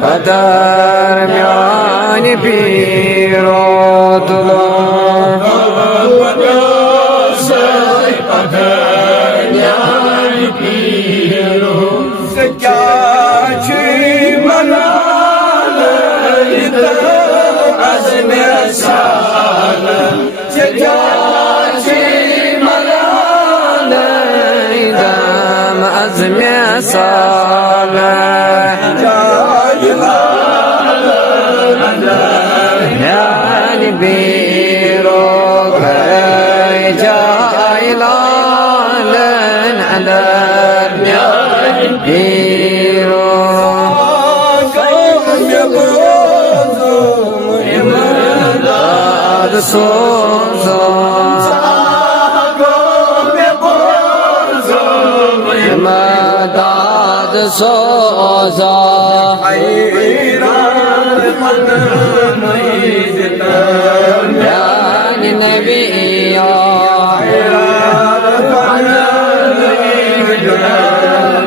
Kadar yani bir odular Kadar yani bir odular Zekâçı manalıydı azme sâle Zekâçı manalıydı azme sâle Yani bir o cailanın alar yani bir o imdad sozan imdad sozan Yani Nebi ya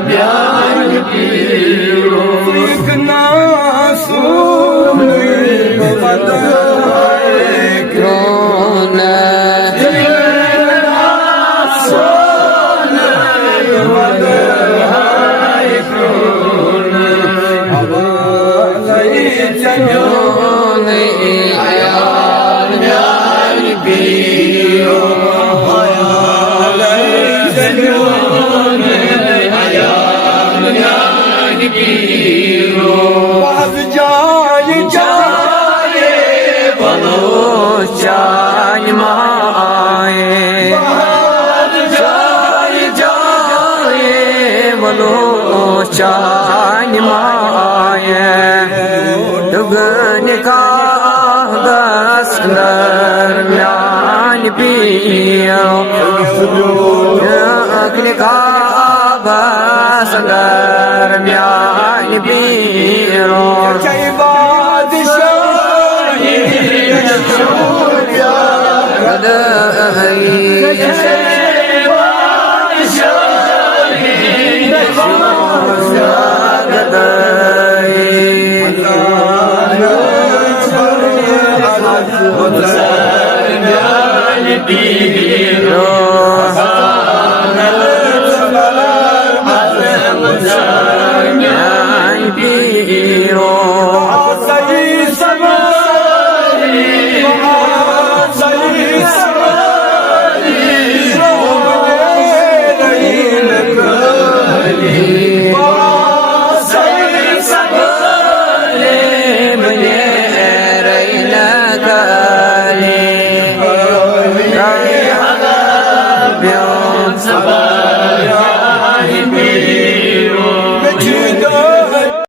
Yani Piro Çan maye Dugn kahdas yani piro Dugn kahdas yani piro Keybad şahid